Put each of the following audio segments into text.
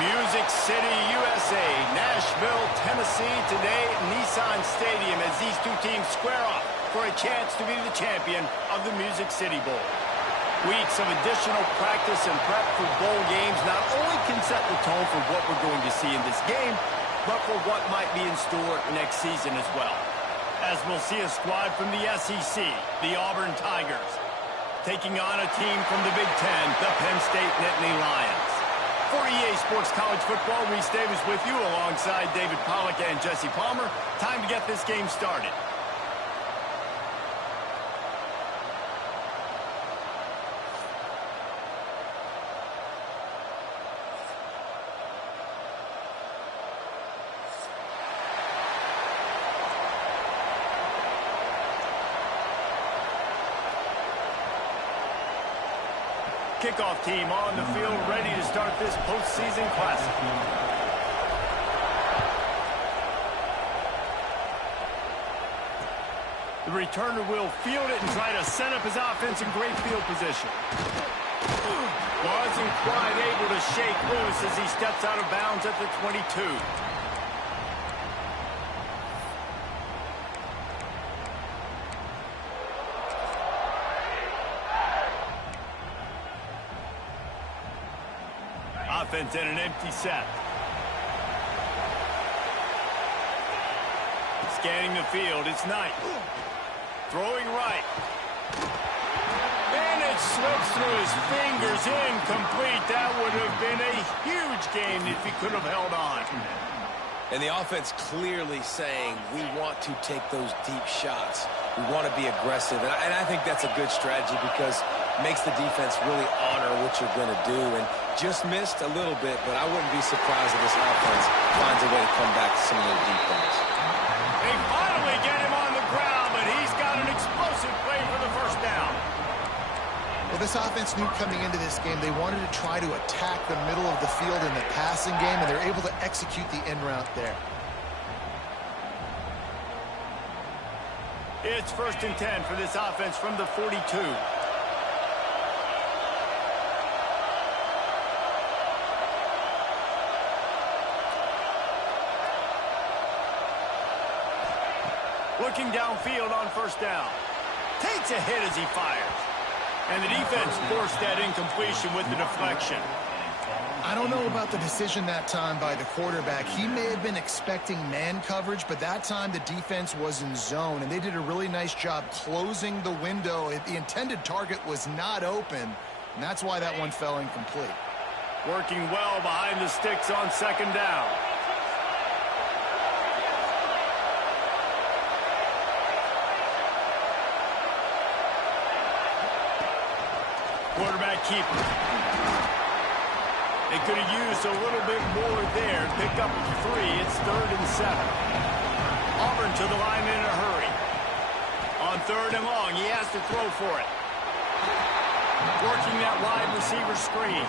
Music City, USA, Nashville, Tennessee, today at Nissan Stadium as these two teams square off for a chance to be the champion of the Music City Bowl. Weeks of additional practice and prep for bowl games not only can set the tone for what we're going to see in this game, but for what might be in store next season as well. As we'll see a squad from the SEC, the Auburn Tigers, taking on a team from the Big Ten, the Penn State Nittany Lions. For EA Sports College Football, Reese Davis with you alongside David Pollack and Jesse Palmer. Time to get this game started. Kickoff team on the field, ready to start this postseason classic. The returner will field it and try to set up his offense in great field position. Wasn't quite able to shake loose as he steps out of bounds at the 22. Offense in an empty set. Scanning the field, it's Knight. Throwing right. And it slips through his fingers, incomplete. That would have been a huge gain if he could have held on. And the offense clearly saying, we want to take those deep shots. We want to be aggressive. And I think that's a good strategy because it makes the defense really honor what you're going to do. And just missed a little bit, but I wouldn't be surprised if this offense finds a way to come back to some of those deep balls. They finally get him on the ground, but he's got an explosive play for the first down. Well, this offense knew coming into this game they wanted to try to attack the middle of the field in the passing game, and they're able to execute the end route there. It's 1st and 10 for this offense from the 42. Looking downfield on 1st down. Takes a hit as he fires. And the defense forced that incompletion with the deflection. I don't know about the decision that time by the quarterback. He may have been expecting man coverage, but that time the defense was in zone, and they did a really nice job closing the window. The intended target was not open, and that's why that one fell incomplete. Working well behind the sticks on 2nd down. Quarterback keeper. They could have used a little bit more there. Pick up 3. It's 3rd and 7. Auburn to the line in a hurry. On 3rd and long, he has to throw for it. Working that wide receiver screen.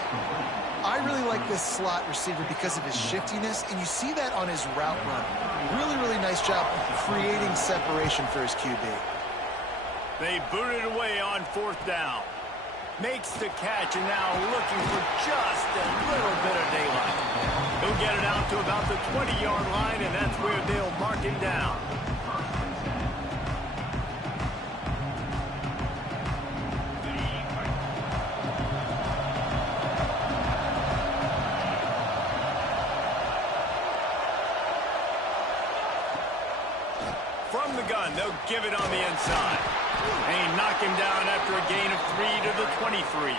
I really like this slot receiver because of his shiftiness, and you see that on his route run. Really, really nice job creating separation for his QB. They booted away on 4th down. Makes the catch, and now looking for just a little bit of daylight. He'll get it out to about the 20-yard line, and that's where they'll mark him down. From the gun, they'll give it on the inside. And he knocked him down after a gain of 3 to the 23.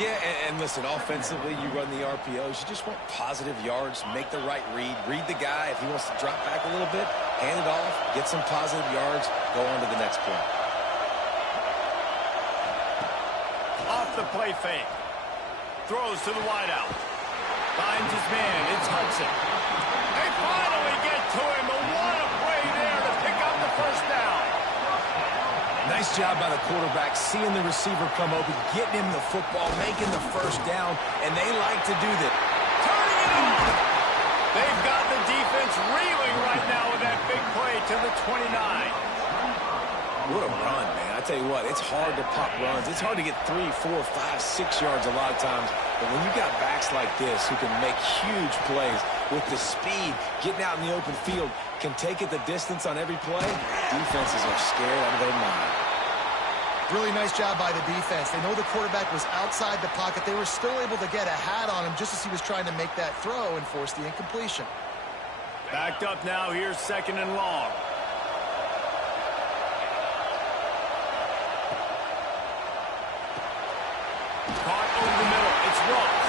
Yeah, and listen, offensively, you run the RPOs. You just want positive yards, make the right read the guy. If he wants to drop back a little bit, hand it off, get some positive yards, go on to the next play. Off the play fake. Throws to the wideout. Finds his man. It's Hudson. They finally get to him, but what a play there to pick up the 1st down. Nice job by the quarterback, seeing the receiver come open, getting him the football, making the 1st down, and they like to do that. Turning it on! They've got the defense reeling right now with that big play to the 29. What a run, man. I tell you what, it's hard to pop runs. It's hard to get 3, 4, 5, 6 yards a lot of times. But when you got backs like this who can make huge plays with the speed, getting out in the open field, can take it the distance on every play, defenses are scared out of their mind. Really nice job by the defense. They know the quarterback was outside the pocket. They were still able to get a hat on him just as he was trying to make that throw and force the incompletion. Backed up now. Here's 2nd and long. Caught over the middle. It's Ross.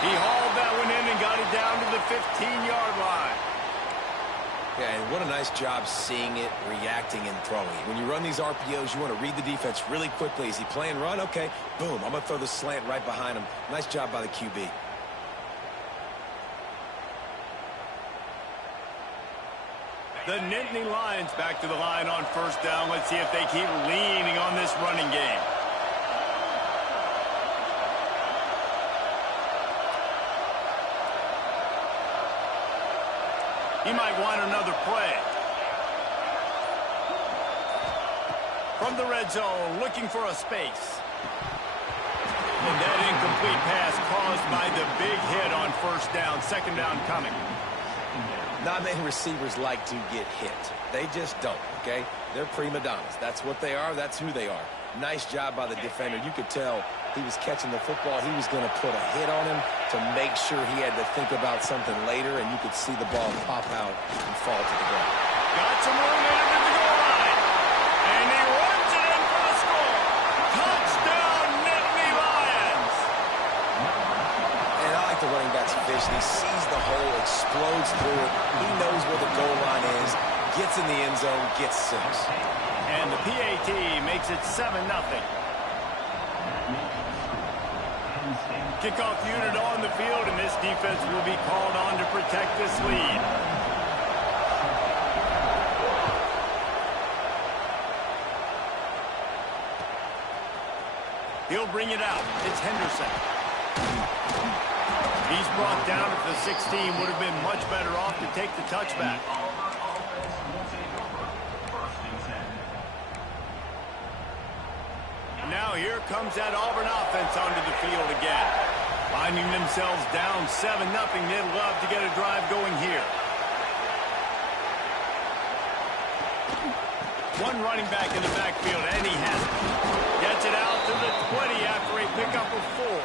He hauled that one in and got it down to the 15-yard line. Yeah, and what a nice job seeing it, reacting, and throwing it. When you run these RPOs, you want to read the defense really quickly. Is he playing run? Okay, boom. I'm going to throw the slant right behind him. Nice job by the QB. The Nittany Lions back to the line on 1st down. Let's see if they keep leaning on this running game. He might want another play. From the red zone, looking for a space. And that incomplete pass caused by the big hit on 1st down. 2nd down coming. Not many receivers like to get hit. They just don't, okay? They're prima donnas. That's what they are. That's who they are. Nice job by the defender. You could tell he was catching the football. He was going to put a hit on him to make sure he had to think about something later, and you could see the ball pop out and fall to the ground. Got some room in at the goal line. And he runs it in for the score. Touchdown, Nittany Lions. And I like the running back's vision. He sees the hole, explodes through it. He knows where the goal line is, gets in the end zone, gets 6. And the PAT makes it 7-0. Kickoff unit on the field, and this defense will be called on to protect this lead. He'll bring it out. It's Henderson. He's brought down at the 16. Would have been much better off to take the touchback. Now here comes that Auburn offense onto the field again. Finding themselves down 7-0, they'd love to get a drive going here. One running back in the backfield, and he has it. Gets it out to the 20 after a pickup of 4.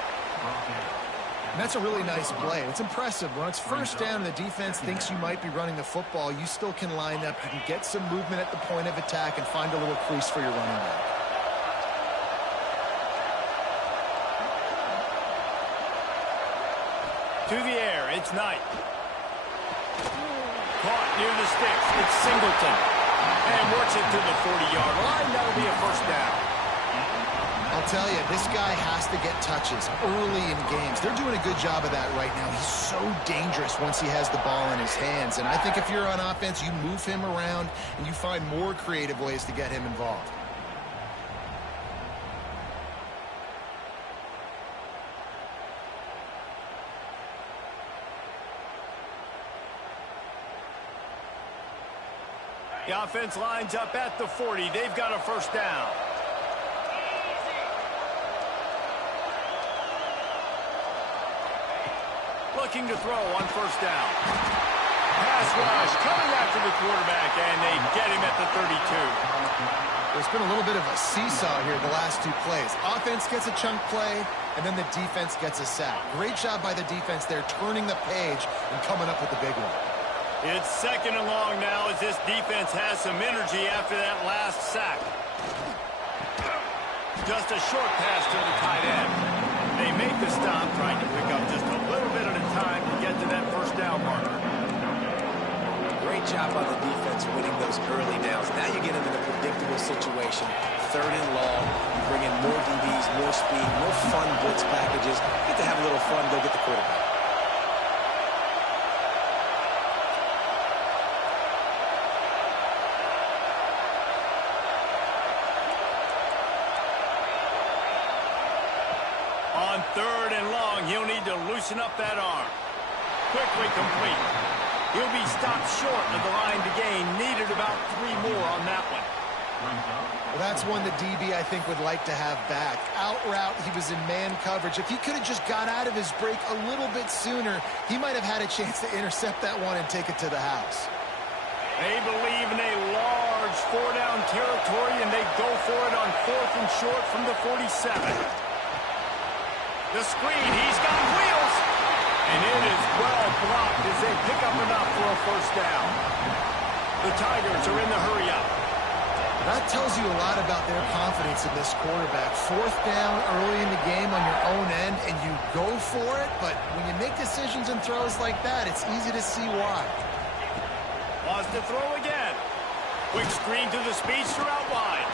And that's a really nice play. It's impressive. When it's 1st down and the defense thinks you might be running the football, you still can line up. You can get some movement at the point of attack and find a little crease for your running back. To the air, it's Knight. Caught near the sticks, it's Singleton. And works it to the 40-yard line. That'll be a 1st down. I'll tell you, this guy has to get touches early in games. They're doing a good job of that right now. He's so dangerous once he has the ball in his hands. And I think if you're on offense, you move him around and you find more creative ways to get him involved. The offense lines up at the 40. They've got a 1st down. Looking to throw on 1st down. Pass rush coming after the quarterback, and they get him at the 32. There's been a little bit of a seesaw here the last 2 plays. Offense gets a chunk play, and then the defense gets a sack. Great job by the defense there, turning the page and coming up with the big one. It's 2nd and long now as this defense has some energy after that last sack. Just a short pass to the tight end. They make the stop, trying to pick up just a little bit at a time to get to that 1st down marker. Great job by the defense winning those early downs. Now you get into the predictable situation. 3rd and long. You bring in more DBs, more speed, more fun blitz packages. You get to have a little fun, go get the quarterback. On 3rd and long, he'll need to loosen up that arm. Quickly complete. He'll be stopped short of the line to gain. Needed about 3 more on that one. Well, that's one the DB, I think, would like to have back. Out route, he was in man coverage. If he could have just got out of his break a little bit sooner, he might have had a chance to intercept that one and take it to the house. They believe in a large four-down territory, and they go for it on 4th and short from the 47. The screen, he's got wheels, and it is well blocked as they pick up enough for a first down. The Tigers are in the hurry-up. That tells you a lot about their confidence in this quarterback. 4th down early in the game on your own end, and you go for it, but when you make decisions and throws like that, it's easy to see why. Wants to throw again. Quick screen to the speedster out wide.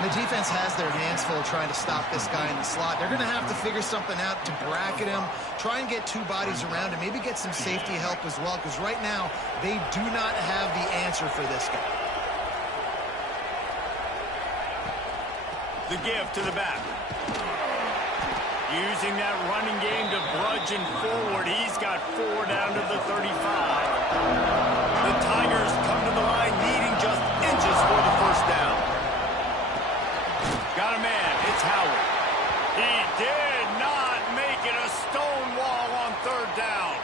The defense has their hands full trying to stop this guy in the slot. They're going to have to figure something out to bracket him, try and get two bodies around him, maybe get some safety help as well, because right now they do not have the answer for this guy. The give to the back. Using that running game to bludgeon forward. He's got 4 down to the 35. The Tigers come to the line needing just inches for the first down. Got a man. It's Howard. He did not make it. A stone wall on 3rd down.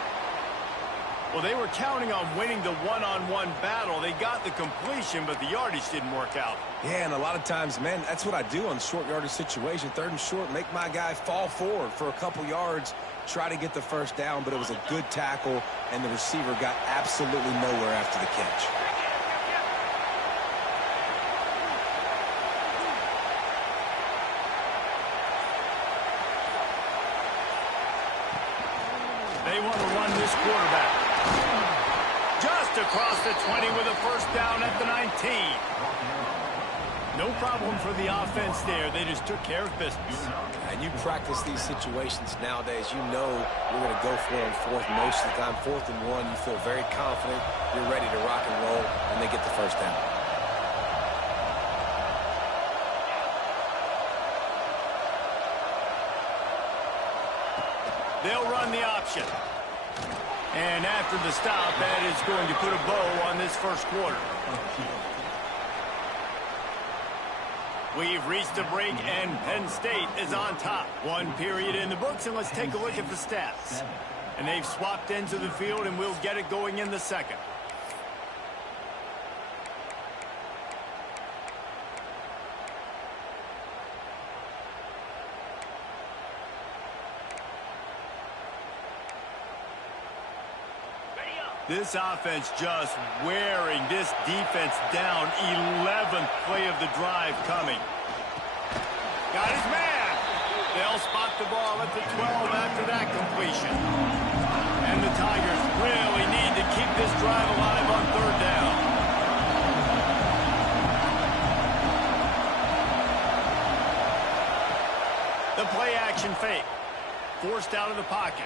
Well, they were counting on winning the one-on-one battle. They got the completion, but the yardage didn't work out. Yeah, and a lot of times, man, that's what I do on short yardage situation. 3rd and short, make my guy fall forward for a couple yards, try to get the first down, but it was a good tackle, and the receiver got absolutely nowhere after the catch. They want to run this quarterback. Just across the 20 with a first down at the 19. No problem for the offense there. They just took care of business. And you practice these situations nowadays, you know you're going to go for it on 4th most of the time. 4th and 1, you feel very confident. You're ready to rock and roll, and they get the first down. They'll run the option. And after the stop, that is going to put a bow on this first quarter. We've reached a break, and Penn State is on top. 1 period in the books, and let's take a look at the stats. And they've swapped into the field, and we'll get it going in the second. This offense just wearing this defense down. 11th play of the drive coming. Got his man. They'll spot the ball at the 12 after that completion. And the Tigers really need to keep this drive alive on 3rd down. The play action fake. Forced out of the pocket.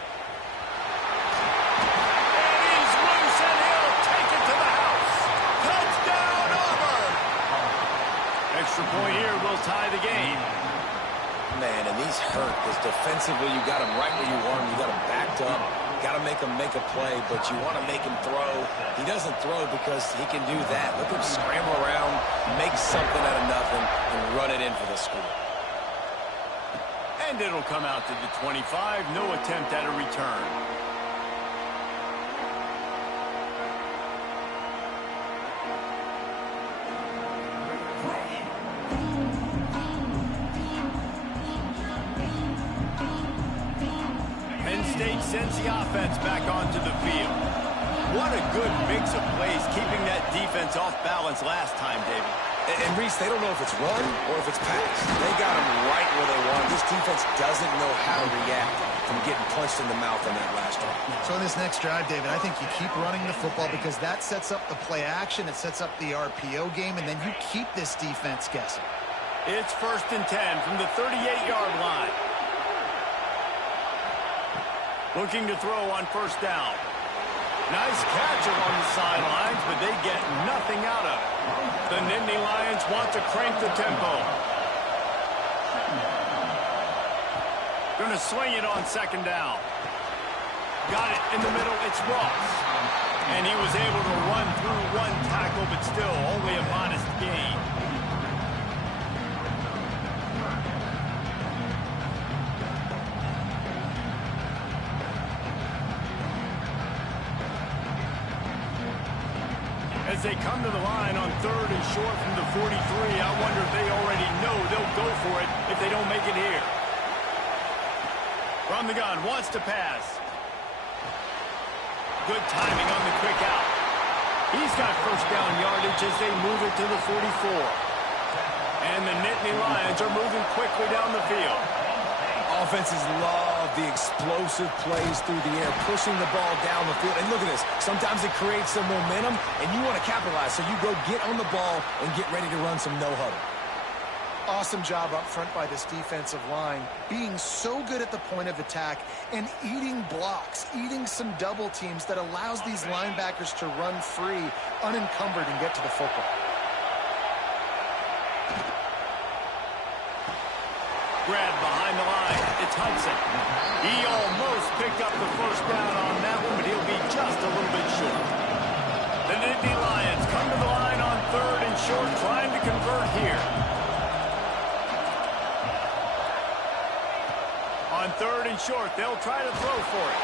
And he'll take it to the house. Touchdown, Auburn! Extra point here will tie the game. Man, and these hurt because defensively you got him right where you want him. You got him backed up. Got to make him make a play, but you want to make him throw. He doesn't throw because he can do that. Look at him scramble around, make something out of nothing, and run it in for the score. And it'll come out to the 25. No attempt at a return. Penn State sends the offense back onto the field. What a good mix of plays, keeping that defense off balance last time, David. And Reese, they don't know if it's run or if it's pass. They got him right where they want. This defense doesn't know how to react from getting punched in the mouth on that last drive. So in this next drive, David, I think you keep running the football because that sets up the play action, it sets up the RPO game, and then you keep this defense guessing. It's 1st and 10 from the 38-yard line. Looking to throw on 1st down. Nice catch along the sidelines, but they get nothing out of it. The Nittany Lions want to crank the tempo. Going to swing it on 2nd down. Got it in the middle. It's Ross. And he was able to run through 1 tackle, but still only a modest gain. As they come to the line on 3rd and short from the 43, I wonder if they already know they'll go for it if they don't make it here. From the gun, wants to pass. Good timing on the quick out. He's got first down yardage as they move it to the 44. And the Nittany Lions are moving quickly down the field. Offenses love the explosive plays through the air, pushing the ball down the field. And look at this. Sometimes it creates some momentum, and you want to capitalize. So you go get on the ball and get ready to run some no-huddle. Awesome job up front by this defensive line, being so good at the point of attack and eating blocks, eating some double teams that allows these linebackers to run free, unencumbered, and get to the football. Grab behind the line. It's Hudson. He almost picked up the first down on that one, but he'll be just a little bit short. The Nittany Lions come to the line on 3rd and short, trying to convert here. On 3rd and short, they'll try to throw for it.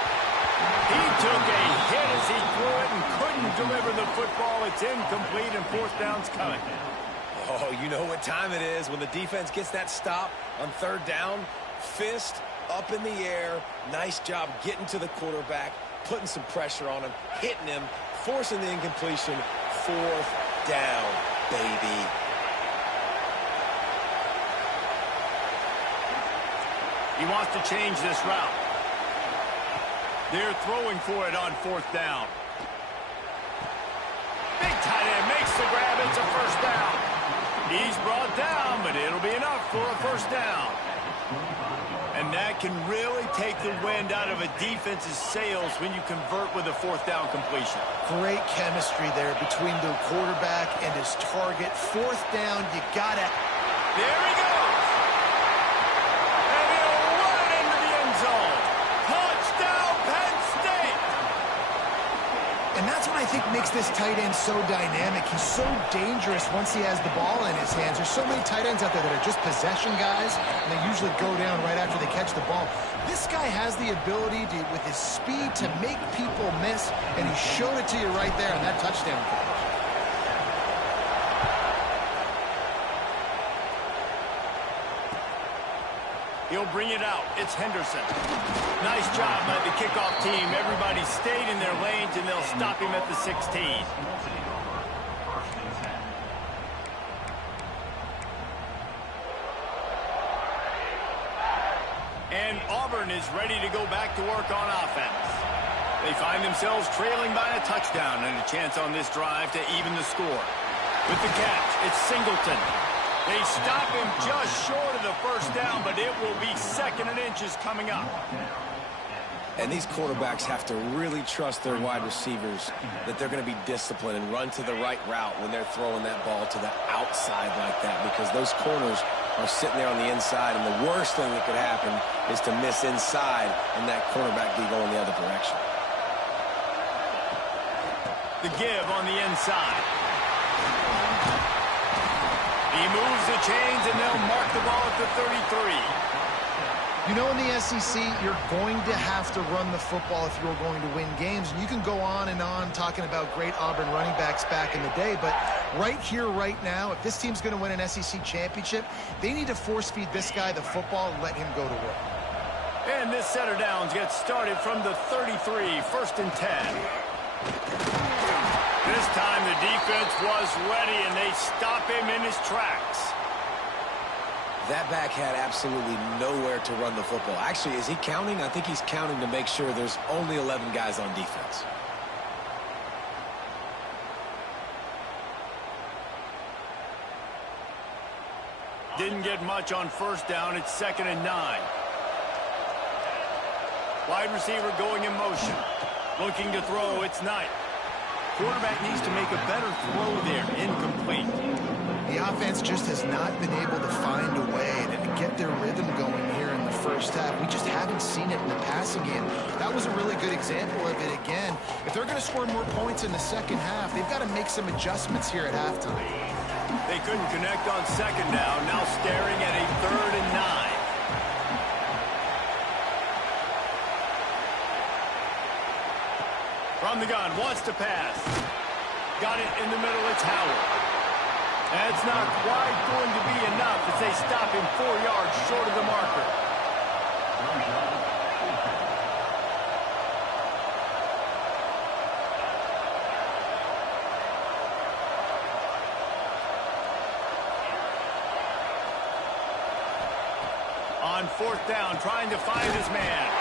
He took a hit as he threw it and couldn't deliver the football. It's incomplete, and 4th down's coming. Oh, you know what time it is when the defense gets that stop on 3rd down. Fist up in the air. Nice job getting to the quarterback, putting some pressure on him, hitting him, forcing the incompletion. 4th down, baby. He wants to change this route. They're throwing for it on 4th down. Big tight end makes the grab. It's a first down. He's brought down, but it'll be enough for a first down. And that can really take the wind out of a defense's sails when you convert with a 4th down completion. Great chemistry there between the quarterback and his target. 4th down, you gotta... There he goes! And he'll run it into the end zone. Touchdown, Penn State! And that's what I think makes this tight end so dynamic. He's so dangerous once he has the ball in his hands. There's so many tight ends out there that are just possession guys, and they usually go down right after they catch the ball. This guy has the ability to, with his speed, to make people miss, and he showed it to you right there in that touchdown catch. He'll bring it out. It's Henderson. Nice job by the kickoff team. Everybody stayed in their lanes, and they'll stop him at the 16. And Auburn is ready to go back to work on offense. They find themselves trailing by a touchdown and a chance on this drive to even the score. With the catch, it's Singleton. They stop him just short of the first down, but it will be 2nd and inches coming up. And these quarterbacks have to really trust their wide receivers that they're going to be disciplined and run to the right route when they're throwing that ball to the outside like that, because those corners are sitting there on the inside, and the worst thing that could happen is to miss inside and that cornerback be going the other direction. The give on the inside. He moves the chains, and they'll mark the ball at the 33. You know, in the SEC, you're going to have to run the football if you're going to win games. And you can go on and on talking about great Auburn running backs back in the day, but right here, right now, if this team's going to win an SEC championship, they need to force-feed this guy the football and let him go to work. And this set of downs gets started from the 33, 1st and 10. This time the defense was ready, and they stop him in his tracks. That back had absolutely nowhere to run the football. Actually, is he counting? I think he's counting to make sure there's only 11 guys on defense. Didn't get much on first down. It's 2nd and 9. Wide receiver going in motion. Looking to throw. It's Knight. Quarterback needs to make a better throw there. Incomplete. The offense just has not been able to find a way to get their rhythm going here in the first half. We just haven't seen it in the passing game. That was a really good example of it again. If they're going to score more points in the second half, they've got to make some adjustments here at halftime. They couldn't connect on 2nd down. Now staring at a 3rd and 9. From the gun, wants to pass. Got it in the middle. It's Howard. That's not quite going to be enough as they stop him 4 yards short of the marker. On 4th down, trying to find his man.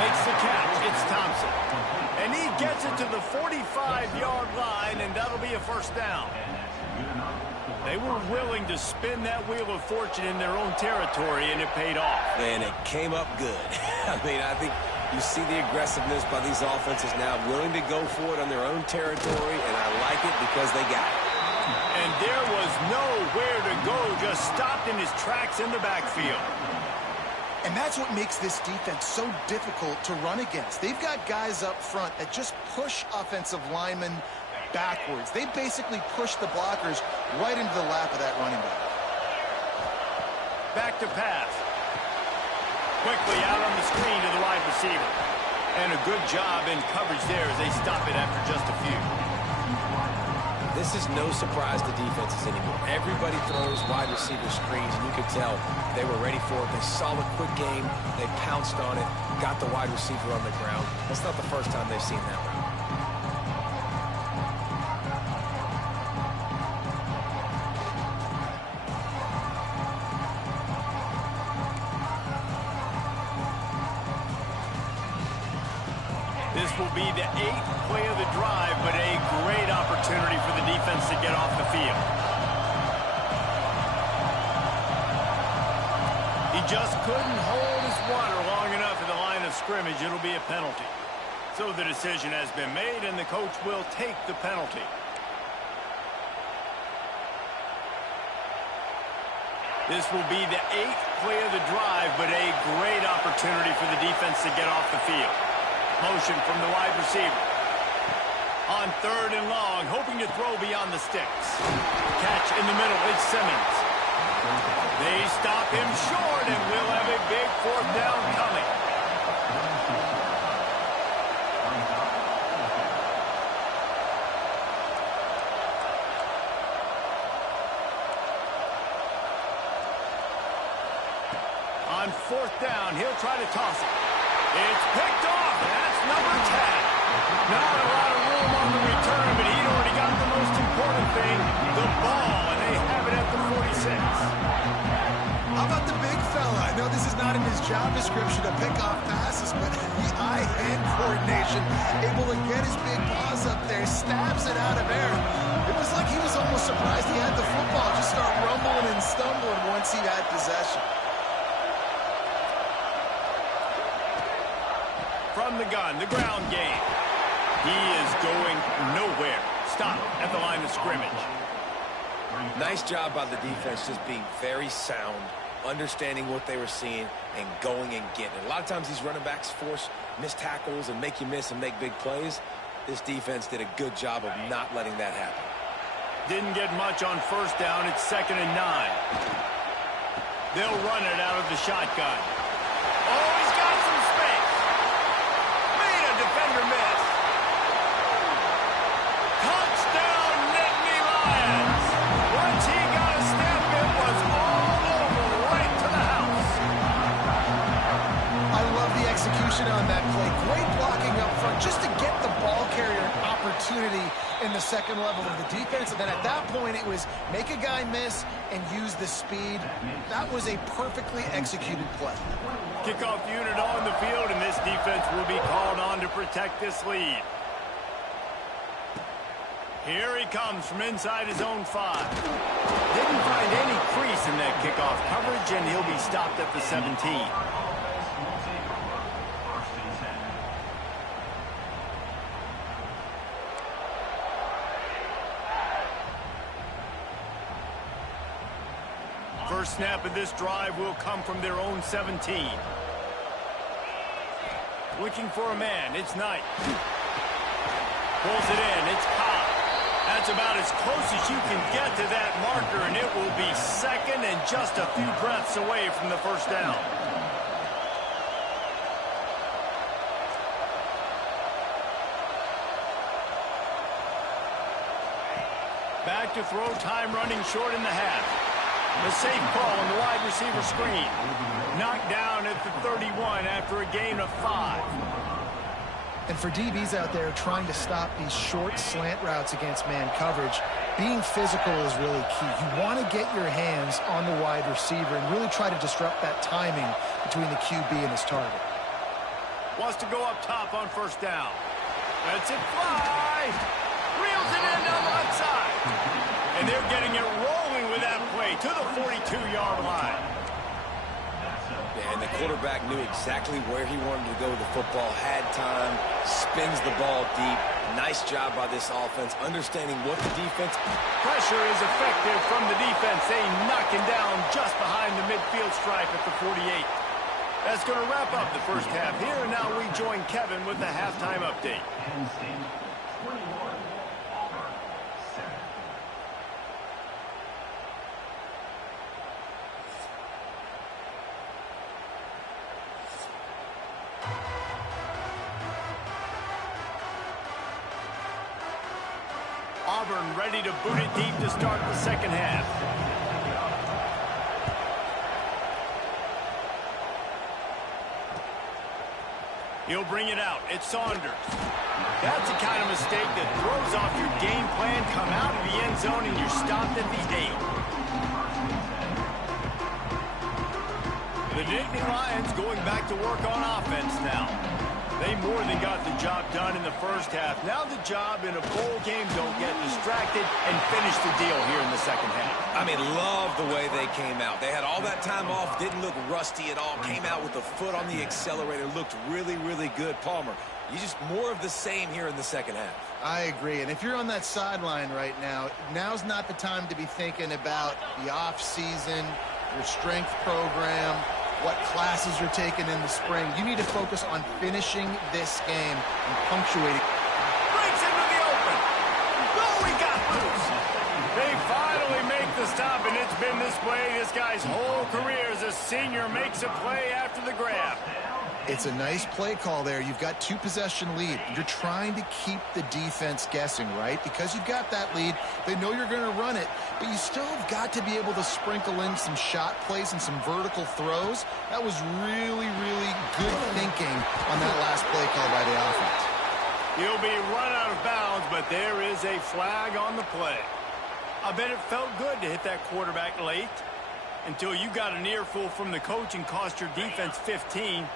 Makes the catch. It's Thompson. And he gets it to the 45-yard line, and that'll be a first down. They were willing to spin that wheel of fortune in their own territory, and it paid off. And it came up good. I mean, I think you see the aggressiveness by these offenses now, willing to go for it on their own territory, and I like it because they got it. And there was nowhere to go, just stopped in his tracks in the backfield. And that's what makes this defense so difficult to run against. They've got guys up front that just push offensive linemen backwards. They basically push the blockers right into the lap of that running back. Back to pass. Quickly out on the screen to the wide receiver. And a good job in coverage there as they stop it after just a few. This is no surprise to defenses anymore. Everybody throws wide receiver screens, and you could tell they were ready for it. They saw the quick game. They pounced on it, got the wide receiver on the ground. That's not the first time they've seen that route. This will be the 8th play of the drive, but a great opportunity for the defense to get off the field. He just couldn't hold his water long enough at the line of scrimmage. It'll be a penalty. So the decision has been made, and the coach will take the penalty. This will be the 8th play of the drive, but a great opportunity for the defense to get off the field. Motion from the wide receiver. On 3rd and long, hoping to throw beyond the sticks. Catch in the middle, it's Simmons. They stop him short, and we'll have a big 4th down coming. On 4th down, he'll try to toss it. It's picked off, and that's number 10. Not a lot of room on the return, but he'd already got the most important thing, the ball, and they have it at the 46. How about the big fella? I know this is not in his job description to pick off passes, but the eye-hand coordination, able to get his big paws up there, stabs it out of air. It was like he was almost surprised he had the football, just start rumbling and stumbling once he had possession. From the gun, the ground game. He is going nowhere. Stop at the line of scrimmage. Nice job by the defense, just being very sound, understanding what they were seeing, and going and getting it. A lot of times these running backs force missed tackles and make you miss and make big plays. This defense did a good job of not letting that happen. Didn't get much on 1st down. It's 2nd and 9. They'll run it out of the shotgun. Oh, he's got some space. Made a defender miss. Touchdown, Nittany Lions. Once he got a step, it was all over, right to the house. I love the execution on that play. Great blocking up front just to get the ball carrier an opportunity in the second level of the defense. And then at that point, it was make a guy miss and use the speed. That was a perfectly executed play. Kickoff unit on the field, and this defense will be called on to protect this lead. Here he comes from inside his own 5. Didn't find any crease in that kickoff coverage, and he'll be stopped at the 17. First snap of this drive will come from their own 17. Looking for a man, it's Knight. Pulls it in, it's Cobb. That's about as close as you can get to that marker, and it will be 2nd and just a few breaths away from the first down. Back to throw, time running short in the half. The safe call on the wide receiver screen. Knocked down at the 31 after a gain of 5. And for DBs out there trying to stop these short slant routes against man coverage, being physical is really key. You want to get your hands on the wide receiver and really try to disrupt that timing between the QB and his target. Wants to go up top on first down. Lets it fly. Reels it in down the left side. And they're getting it rolling with that play to the 42-yard line. Yeah, and the quarterback knew exactly where he wanted to go with the football, had time, spins the ball deep. Nice job by this offense, understanding what the defense... Pressure is effective from the defense. They knock him down just behind the midfield stripe at the 48. That's going to wrap up the first half here, and now we join Kevin with the halftime update. Auburn ready to boot it deep to start the second half. He'll bring it out. It's Saunders. That's the kind of mistake that throws off your game plan. Come out of the end zone and you're stopped at the 8. The Nittany Lions going back to work on offense now. They more than got the job done in the first half. Now the job in a bowl game, don't get distracted and finish the deal here in the second half. I mean, love the way they came out. They had all that time off, didn't look rusty at all, came out with the foot on the accelerator, looked really, really good. Palmer, you just more of the same here in the second half. I agree, and if you're on that sideline right now, now's not the time to be thinking about the off-season, your strength program, what classes you're taking in the spring. You need to focus on finishing this game and punctuating. Breaks into the open. Oh, he got loose. They finally make the stop, and it's been this way this guy's whole career as a senior. Makes a play after the grab. It's a nice play call there. You've got 2-possession lead. You're trying to keep the defense guessing, right? Because you've got that lead, they know you're going to run it, but you still have got to be able to sprinkle in some shot plays and some vertical throws. That was really, really good thinking on that last play call by the offense. He'll be run out of bounds, but there is a flag on the play. I bet it felt good to hit that quarterback late until you got an earful from the coach and cost your defense 15.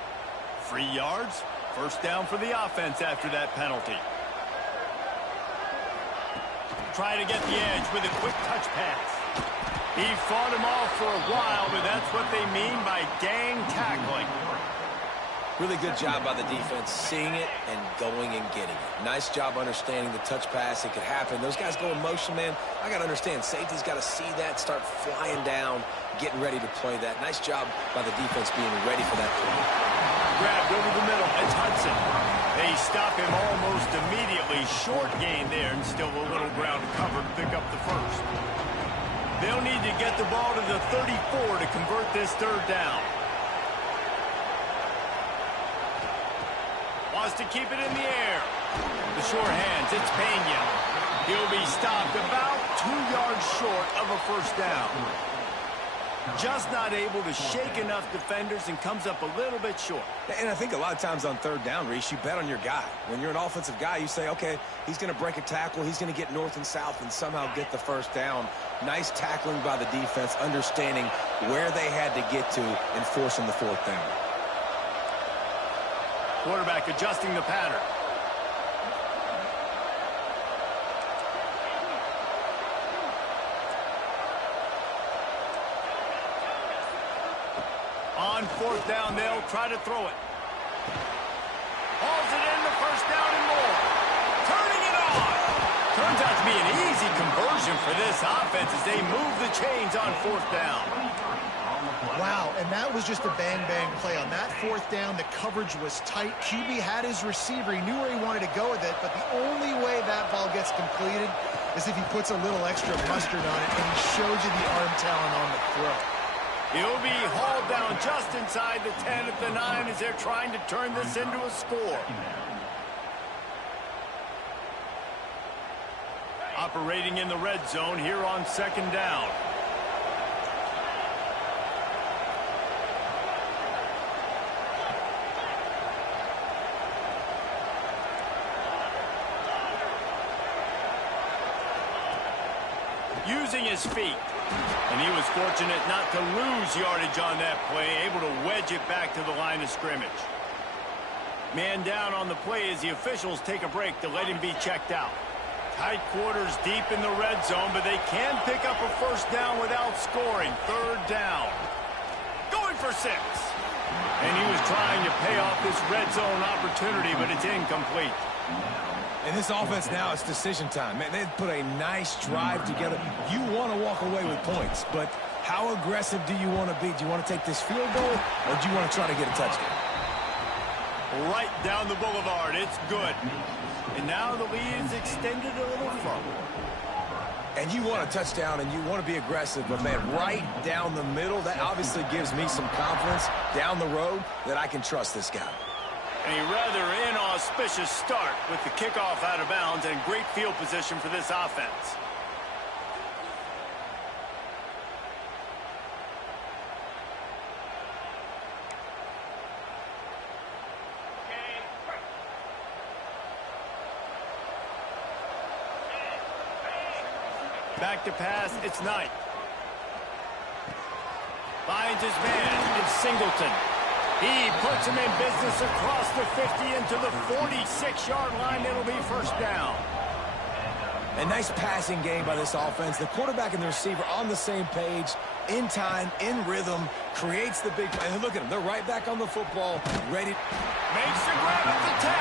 3 yards, first down for the offense after that penalty. Trying to get the edge with a quick touch pass. He fought him off for a while, but that's what they mean by gang tackling. Really good job by the defense, seeing it and going and getting it. Nice job understanding the touch pass. It could happen. Those guys go in motion, man. I got to understand, safety's got to see that, start flying down, getting ready to play that. Nice job by the defense being ready for that play. Grabbed over the middle. It's Hudson. They stop him almost immediately. Short gain there, and still a little ground to cover to pick up the first. They'll need to get the ball to the 34 to convert this third down. Wants to keep it in the air. The short hands, it's Pena. He'll be stopped about 2 yards short of a first down. Just not able to shake enough defenders and comes up a little bit short. And I think a lot of times on third down, Reese, you bet on your guy. When you're an offensive guy, you say, okay, he's going to break a tackle, he's going to get north and south and somehow get the first down. Nice tackling by the defense, understanding where they had to get to and forcing the fourth down. Quarterback adjusting the pattern. On fourth down, they'll try to throw it. Hauls it in, the first down and more. Turning it on. Turns out to be an easy conversion for this offense as they move the chains on fourth down. Wow, and that was just a bang-bang play. On that fourth down, the coverage was tight. QB had his receiver. He knew where he wanted to go with it, but the only way that ball gets completed is if he puts a little extra mustard on it, and he shows you the arm talent on the throw. He'll be hauled down just inside the 10 at the 9 as they're trying to turn this into a score. A Operating in the red zone here on 2nd down. Using his feet. And he was fortunate not to lose yardage on that play, able to wedge it back to the line of scrimmage. Man down on the play as the officials take a break to let him be checked out. Tight quarters deep in the red zone, but they can pick up a first down without scoring. 3rd down. Going for 6. And he was trying to pay off this red zone opportunity, but it's incomplete. In this offense now, it's decision time. Man, they've put a nice drive together. You want to walk away with points, but how aggressive do you want to be? Do you want to take this field goal, or do you want to try to get a touchdown? Right down the boulevard. It's good. And now the lead is extended a little further. And you want a touchdown, and you want to be aggressive, but, man, right down the middle, that obviously gives me some confidence down the road that I can trust this guy. A rather inauspicious start with the kickoff out of bounds and great field position for this offense. Back to pass, it's Knight. Finds his man, it's Singleton. He puts him in business across the 50 into the 46-yard line. It'll be first down. A nice passing game by this offense. The quarterback and the receiver on the same page, in time, in rhythm, creates the big play. And look at them. They're right back on the football, ready. Makes the grab at the 10.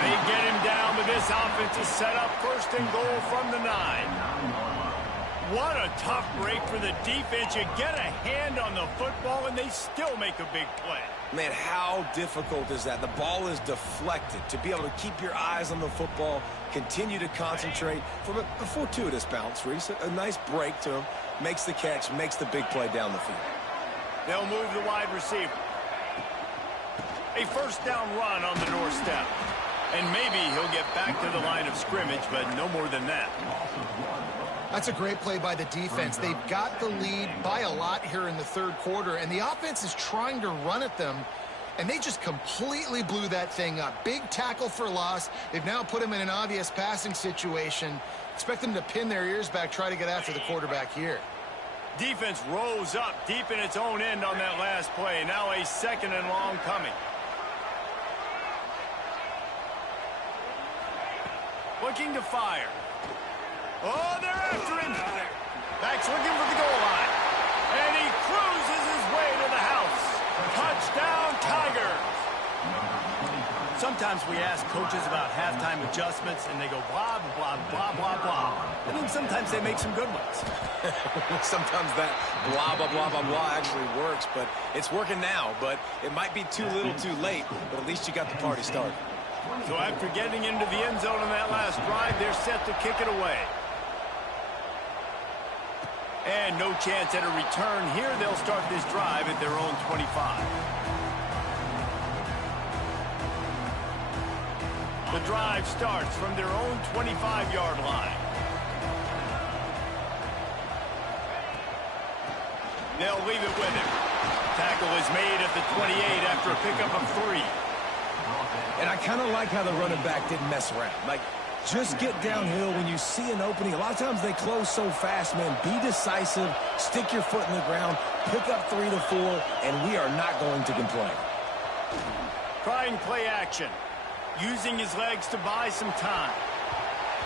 They get him down, but this offense is set up 1st and goal from the 9. What a tough break for the defense. You get a hand on the football, and they still make a big play. Man, how difficult is that? The ball is deflected. To be able to keep your eyes on the football, continue to concentrate from a fortuitous bounce, Reese. A nice break to him. Makes the catch, makes the big play down the field. They'll move the wide receiver. A first down run on the doorstep. And maybe he'll get back to the line of scrimmage, but no more than that. That's a great play by the defense. They've got the lead by a lot here in the 3rd quarter, and the offense is trying to run at them, and they just completely blew that thing up. Big tackle for loss. They've now put them in an obvious passing situation. Expect them to pin their ears back, try to get after the quarterback here. Defense rose up deep in its own end on that last play. Now a 2nd and long coming. Looking to fire. Oh, they're after him. Back's looking for the goal line. And he cruises his way to the house. Touchdown, Tigers. Sometimes we ask coaches about halftime adjustments, and they go blah, blah, blah, blah, blah. And then sometimes they make some good ones. Sometimes that blah, blah, blah, blah, blah actually works, but it's working now. But it might be too little too late, but at least you got the party started. So after getting into the end zone on that last drive, they're set to kick it away. And no chance at a return here. They'll start this drive at their own 25. The drive starts from their own 25-yard line. They'll leave it with him. Tackle is made at the 28 after a pickup of 3. And I kind of like how the running back didn't mess around. Like, just get downhill when you see an opening. A lot of times they close so fast, man. Be decisive, stick your foot in the ground, pick up 3 to 4, and we are not going to complain. Trying play action. Using his legs to buy some time.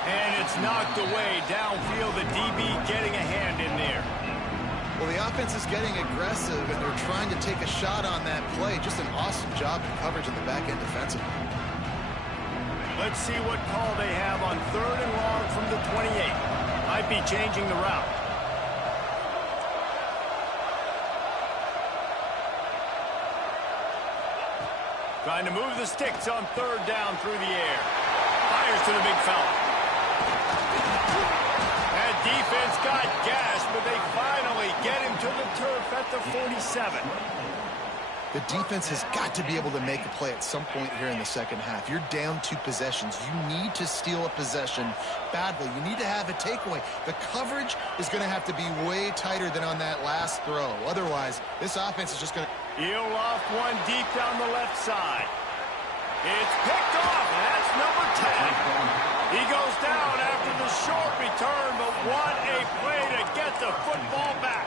And it's knocked away downfield. The DB getting a hand in there. Well, the offense is getting aggressive, and they're trying to take a shot on that play. Just an awesome job in coverage in the back end defensively. Let's see what call they have on 3rd and long from the 28. Might be changing the route. Trying to move the sticks on 3rd down through the air. Fires to the big fella. That defense got gashed, but they finally get him to the turf at the 47. The defense has got to be able to make a play at some point here in the second half. You're down 2 possessions. You need to steal a possession badly. You need to have a takeaway. The coverage is going to have to be way tighter than on that last throw. Otherwise, this offense is just going to... He'll loft one deep down the left side. It's picked off, and that's number 10. He goes down after the short return, but what a play to get the football back.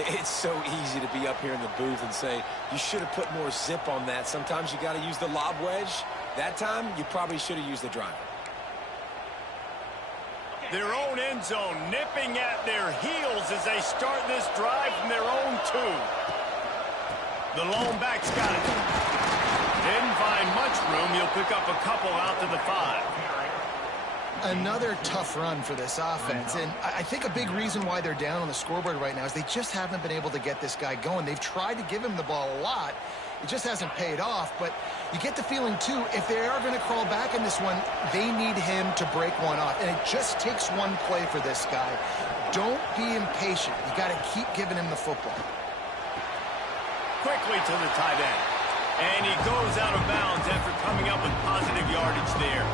It's so easy to be up here in the booth and say, you should have put more zip on that. Sometimes you got to use the lob wedge. That time, you probably should have used the driver. Their own end zone nipping at their heels as they start this drive from their own 2. The lone back's got it. Didn't find much room. He'll pick up a couple out to the 5. Another tough run for this offense, and I think a big reason why they're down on the scoreboard right now is they just haven't been able to get this guy going. They've tried to give him the ball a lot. It just hasn't paid off, but you get the feeling, too, if they are going to crawl back in this one, they need him to break one off, and it just takes one play for this guy. Don't be impatient. You got to keep giving him the football. Quickly to the tight end, and he goes out of bounds after coming up with positive yardage there.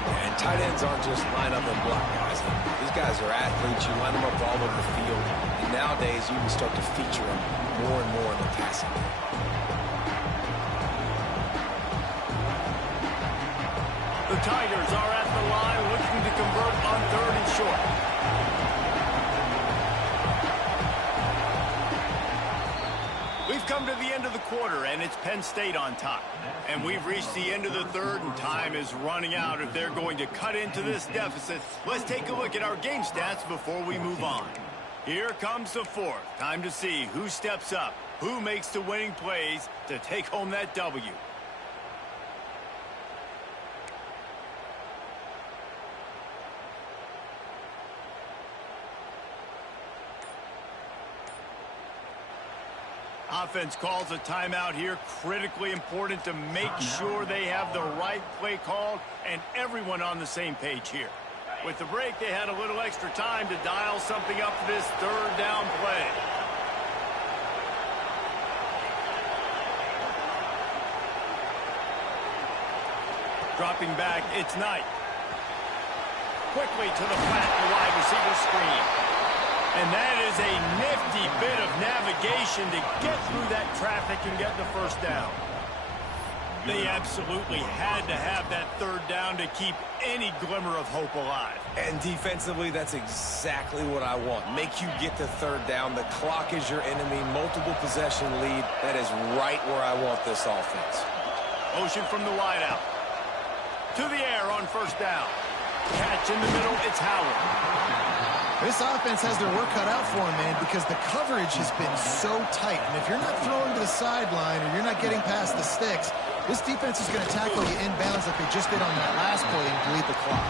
And tight ends aren't just line up and block guys. These guys are athletes. You line them up all over the field. And nowadays, you can start to feature them more and more in the passing game. The Tigers are at the line looking to convert on 3rd and short. We've come to the end of the quarter, and it's Penn State on top. And we've reached the end of the 3rd, and time is running out if they're going to cut into this deficit. Let's take a look at our game stats before we move on. Here comes the 4th. Time to see who steps up, who makes the winning plays to take home that W. Offense calls a timeout here. Critically important to make sure they have the right play called and everyone on the same page here. With the break, they had a little extra time to dial something up for this 3rd down play. Dropping back, it's Knight. Quickly to the flat, the wide receiver screen. And that is a nifty bit of navigation to get through that traffic and get the first down. They absolutely had to have that 3rd down to keep any glimmer of hope alive. And defensively, that's exactly what I want. Make you get the 3rd down. The clock is your enemy. Multiple possession lead. That is right where I want this offense. Motion from the wide out. To the air on 1st down. Catch in the middle, it's Howard. This offense has their work cut out for them, man, because the coverage has been so tight. And if you're not throwing to the sideline or you're not getting past the sticks, this defense is going to tackle you inbounds like they just did on that last play and bleed the clock.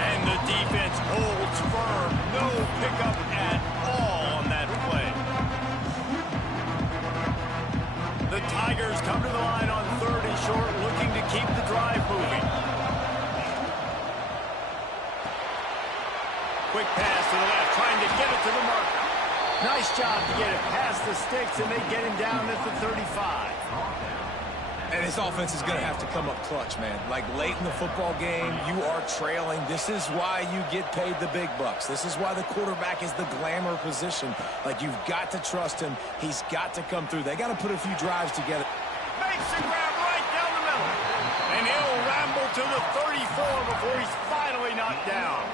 And the defense holds firm. No pickup at all on that play. The Tigers come to the line on 3rd and short, looking to keep the drive moving. Quick pass to the left, trying to get it to the marker. Nice job to get it past the sticks, and they get him down at the 35. And this offense is going to have to come up clutch, man. Like late in the football game, you are trailing. This is why you get paid the big bucks. This is why the quarterback is the glamour position. Like, you've got to trust him. He's got to come through. They got to put a few drives together. Makes the grab right down the middle. And he'll ramble to the 34 before he's finally knocked down.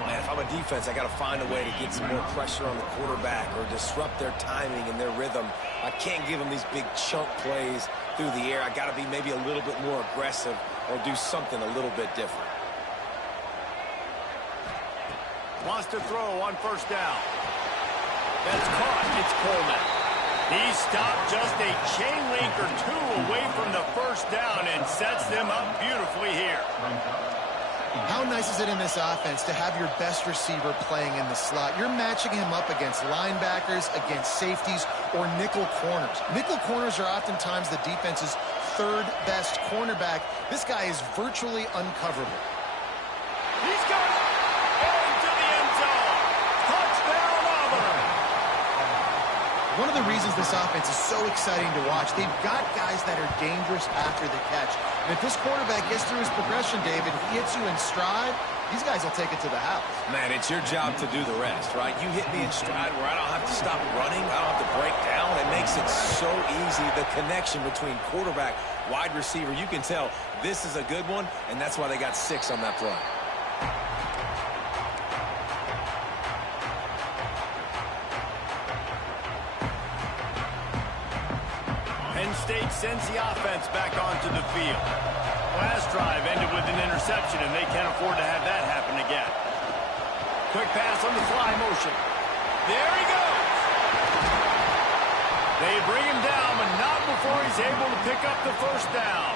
Man, if I'm a defense, I got to find a way to get some more pressure on the quarterback or disrupt their timing and their rhythm. I can't give them these big chunk plays through the air. I got to be maybe a little bit more aggressive or do something a little bit different. Wants to throw on 1st down. That's caught. It's Coleman. He stopped just a chain link or 2 away from the 1st down and sets them up beautifully here. How nice is it in this offense to have your best receiver playing in the slot? You're matching him up against linebackers, against safeties, or nickel corners. Nickel corners are oftentimes the defense's 3rd best cornerback. This guy is virtually uncoverable. He's got it! Into the end zone! Touchdown, Auburn! One of the reasons this offense is so exciting to watch, they've got guys that are dangerous after the catch. And if this quarterback gets through his progression, David, he hits you in stride, these guys will take it to the house. Man, it's your job to do the rest, right? You hit me in stride where I don't have to stop running. I don't have to break down. It makes it so easy. The connection between quarterback, wide receiver, you can tell this is a good one, and that's why they got 6 on that play. Penn State sends the offense back onto the field. Last drive ended with an interception, and they can't afford to have that happen again. Quick pass on the fly motion. There he goes. They bring him down, but not before he's able to pick up the first down.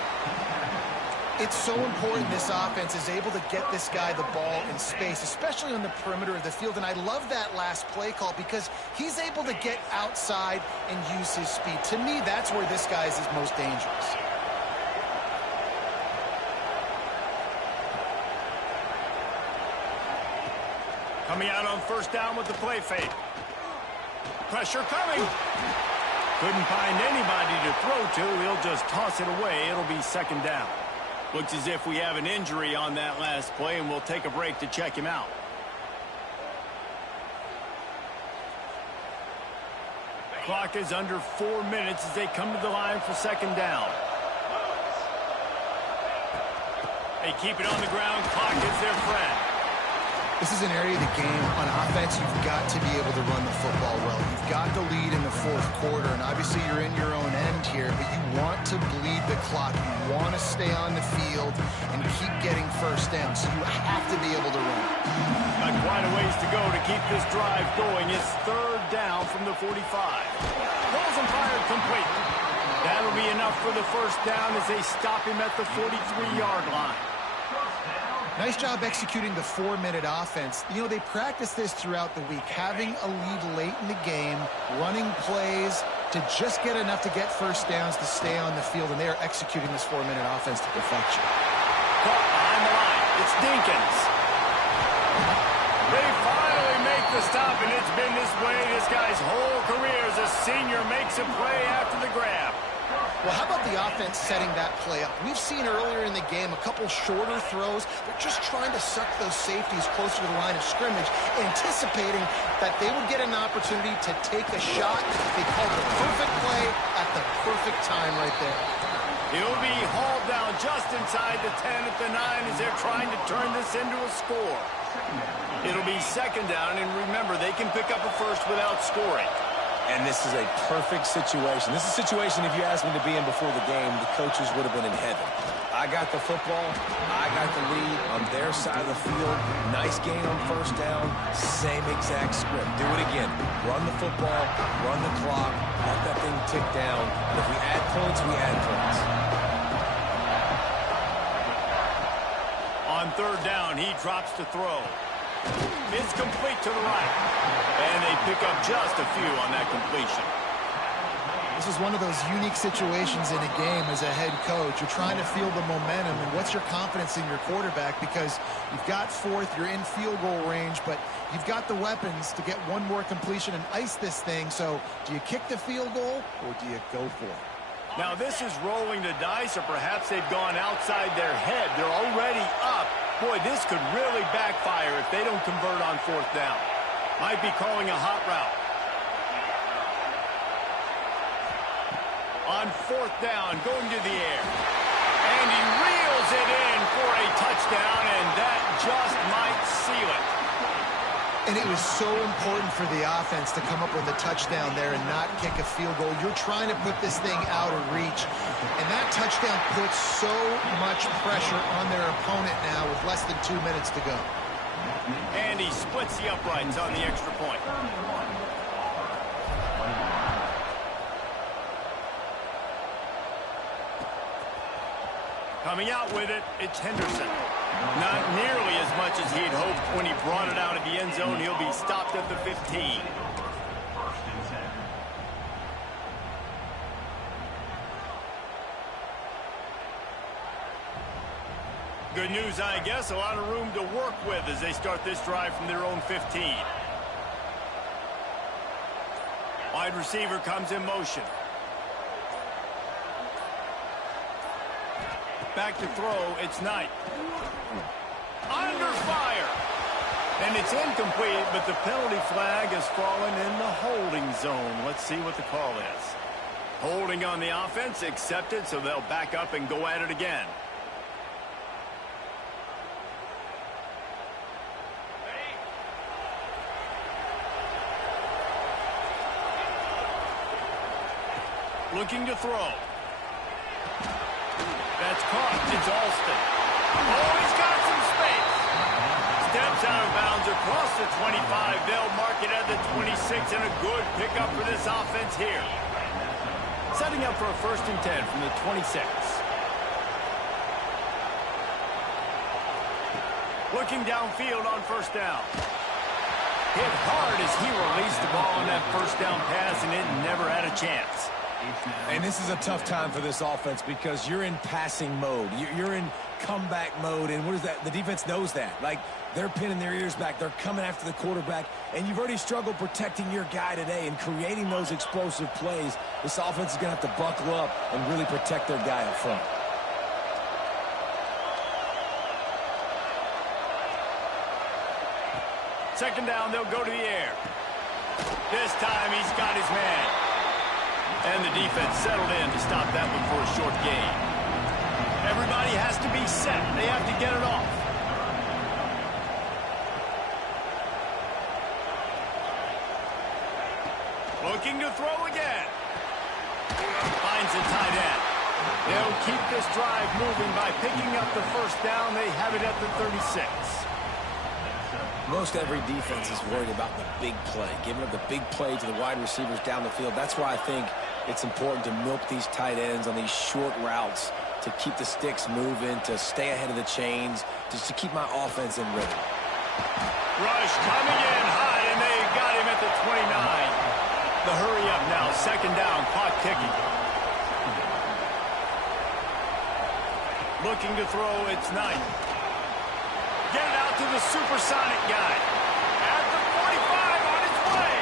It's so important this offense is able to get this guy the ball in space, especially on the perimeter of the field. And I love that last play call because he's able to get outside and use his speed. To me, that's where this guy is his most dangerous. Coming out on first down with the play fake. Pressure coming. Couldn't find anybody to throw to. He'll just toss it away. It'll be second down. Looks as if we have an injury on that last play, and we'll take a break to check him out. Clock is under 4 minutes as they come to the line for second down. They keep it on the ground. Clock is their friend. This is an area of the game. On offense, you've got to be able to run the football well. You've got the lead in the fourth quarter, and obviously you're in your own end here, but you want to bleed the clock. You want to stay on the field and keep getting first down, so you have to be able to run. Got quite a ways to go to keep this drive going. It's third down from the 45. Rolls and fired complete. That'll be enough for the first down as they stop him at the 43-yard line. Nice job executing the 4-minute offense. You know, they practice this throughout the week, having a lead late in the game, running plays to just get enough to get first downs to stay on the field, and they are executing this 4-minute offense to perfection. Caught behind the line. It's Dinkins. They finally make the stop, and it's been this way this guy's whole career as a senior makes a play after the grab. Well, how about the offense setting that play up? We've seen earlier in the game a couple shorter throws. They're just trying to suck those safeties closer to the line of scrimmage, anticipating that they would get an opportunity to take a shot. They called the perfect play at the perfect time right there. He'll be hauled down just inside the 10 at the 9 as they're trying to turn this into a score. It'll be second down, and remember, they can pick up a first without scoring. And this is a perfect situation. This is a situation, if you asked me to be in before the game, the coaches would have been in heaven. I got the football. I got the lead on their side of the field. Nice gain on first down. Same exact script. Do it again. Run the football. Run the clock. Let that thing tick down. And if we add points, we add points. On third down, he drops to throw. It's complete to the right. And they pick up just a few on that completion. This is one of those unique situations in a game as a head coach. You're trying to feel the momentum, and what's your confidence in your quarterback? Because you've got fourth, you're in field goal range, but you've got the weapons to get one more completion and ice this thing. So do you kick the field goal, or do you go for it? Now this is rolling the dice, or perhaps they've gone outside their head. They're already up. Boy, this could really backfire if they don't convert on fourth down. Might be calling a hot route. On fourth down, going to the air. And he reels it in for a touchdown, and that just might seal it. And it was so important for the offense to come up with a touchdown there and not kick a field goal. You're trying to put this thing out of reach. And that touchdown puts so much pressure on their opponent now with less than 2 minutes to go. And he splits the uprights on the extra point. Coming out with it, it's Henderson. Not nearly as much as he'd hoped when he brought it out of the end zone. He'll be stopped at the 15. Good news, I guess. A lot of room to work with as they start this drive from their own 15. Wide receiver comes in motion. Back to throw, it's Knight. Under fire! And it's incomplete, but the penalty flag has fallen in the holding zone. Let's see what the call is. Holding on the offense, accepted, so they'll back up and go at it again. Looking to throw. That's caught. It's Alston. Oh, he's got some space. Steps out of bounds across the 25. They'll mark it at the 26, and a good pickup for this offense here. Setting up for a 1st and 10 from the 26. Looking downfield on 1st down. Hit hard as he released the ball on that 1st down pass, and it never had a chance. And this is a tough time for this offense because you're in passing mode. You're in comeback mode, and what is that? The defense knows that. Like, they're pinning their ears back. They're coming after the quarterback, and you've already struggled protecting your guy today and creating those explosive plays. This offense is going to have to buckle up and really protect their guy up front. Second down, they'll go to the air. This time he's got his man. And the defense settled in to stop that one for a short gain. Everybody has to be set. They have to get it off. Looking to throw again. Finds a tight end. They'll keep this drive moving by picking up the 1st down. They have it at the 36. Most every defense is worried about the big play, giving up the big play to the wide receivers down the field. That's why I think it's important to milk these tight ends on these short routes to keep the sticks moving, to stay ahead of the chains, just to keep my offense in rhythm. Rush coming in high, and they got him at the 29. The hurry up now, 2nd down, clock ticking. Looking to throw, it's Knight. Get it out to the supersonic guy. At the 45 on his way.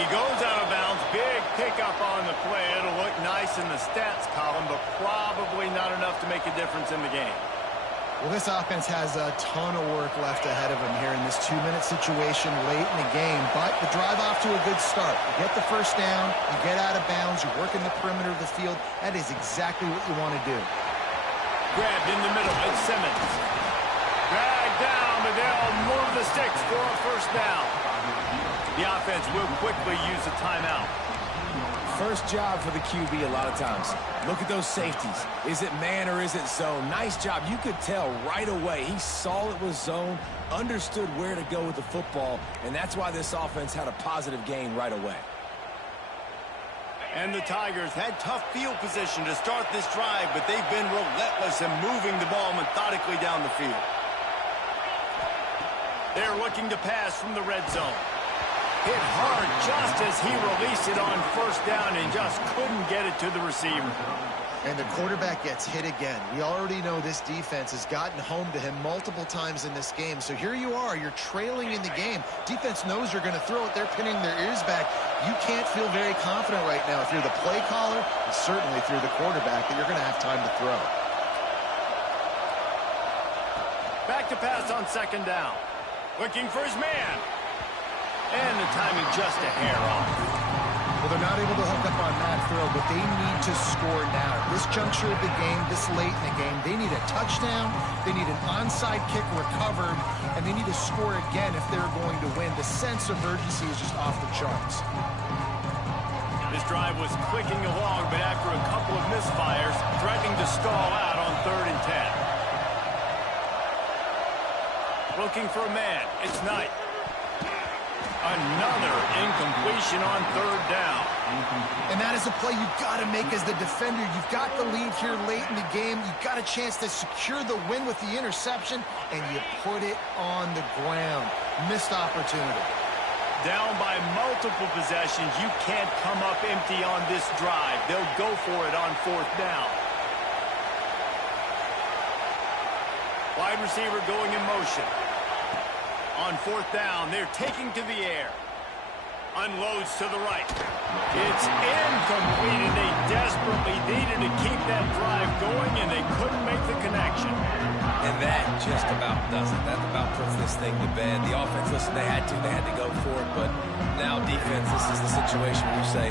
He goes out of bounds. Big pickup on the play. It'll look nice in the stats column, but probably not enough to make a difference in the game. Well, this offense has a ton of work left ahead of them here in this 2-minute situation late in the game, but the drive off to a good start. You get the 1st down, you get out of bounds, you work in the perimeter of the field. That is exactly what you want to do. Grabbed in the middle, it's Simmons. Dragged down, but they'll move the sticks for a 1st down. The offense will quickly use a timeout. First job for the QB a lot of times. Look at those safeties. Is it man or is it zone? Nice job. You could tell right away. He saw it was zone, understood where to go with the football, and that's why this offense had a positive gain right away. And the Tigers had tough field position to start this drive, but they've been relentless in moving the ball methodically down the field. They're looking to pass from the red zone. Hit hard just as he released it on 1st down and just couldn't get it to the receiver. And the quarterback gets hit again. We already know this defense has gotten home to him multiple times in this game. So here you are, you're trailing in the game. Defense knows you're going to throw it. They're pinning their ears back. You can't feel very confident right now if you're the play caller, and certainly if you're the quarterback, that you're going to have time to throw. Back to pass on 2nd down. Looking for his man. And the timing just a hair off. Well, they're not able to hook up on that throw, but they need to score now. This juncture of the game, this late in the game, they need a touchdown, they need an onside kick recovered, and they need to score again if they're going to win. The sense of urgency is just off the charts. This drive was clicking along, but after a couple of misfires, threatening to stall out on 3rd and 10. Looking for a man, it's Knight. Another incompletion on 3rd down. And that is a play you've got to make as the defender. You've got the lead here late in the game. You've got a chance to secure the win with the interception, and you put it on the ground. Missed opportunity. Down by multiple possessions. You can't come up empty on this drive. They'll go for it on 4th down. Wide receiver going in motion. On 4th down, they're taking to the air. Unloads to the right. It's incomplete, and they desperately needed to keep that drive going, and they couldn't make the connection. And that just about does it. That about puts this thing to bed. The offense, listen, they had to go for it, but now defense, this is the situation where you say,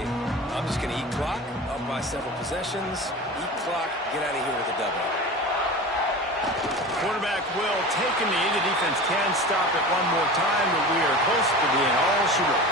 I'm just going to eat clock, up by several possessions, eat clock, get out of here with a W. Quarterback will take a knee. The defense can stop it one more time, but we are close to being all she wrote.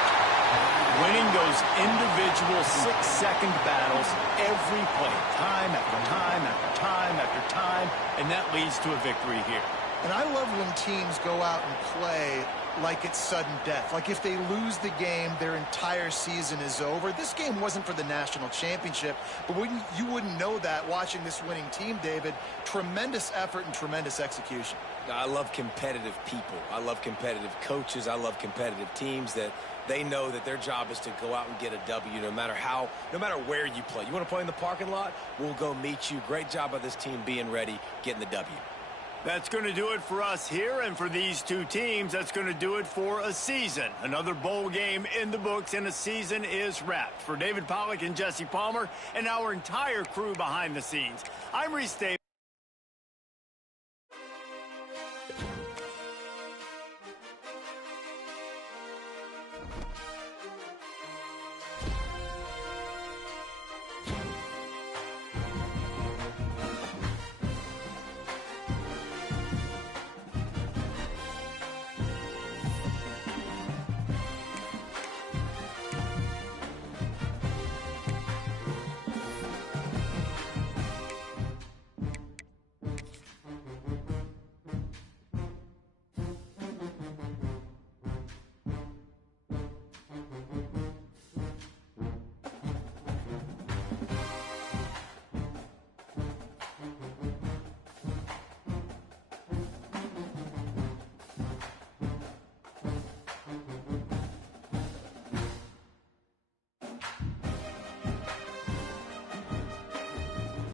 Winning those individual 6-second battles every play, time after time after time after time, and that leads to a victory here. And I love when teams go out and play like it's sudden death. Like if they lose the game, their entire season is over. This game wasn't for the national championship, but you wouldn't know that watching this winning team, David. Tremendous effort and tremendous execution. I love competitive people. I love competitive coaches. I love competitive teams that they know that their job is to go out and get a W no matter where you play. You want to play in the parking lot? We'll go meet you. Great job by this team being ready, getting the W. That's going to do it for us here, and for these two teams, that's going to do it for a season. Another bowl game in the books, and a season is wrapped. For David Pollack and Jesse Palmer and our entire crew behind the scenes, I'm Reese Davis.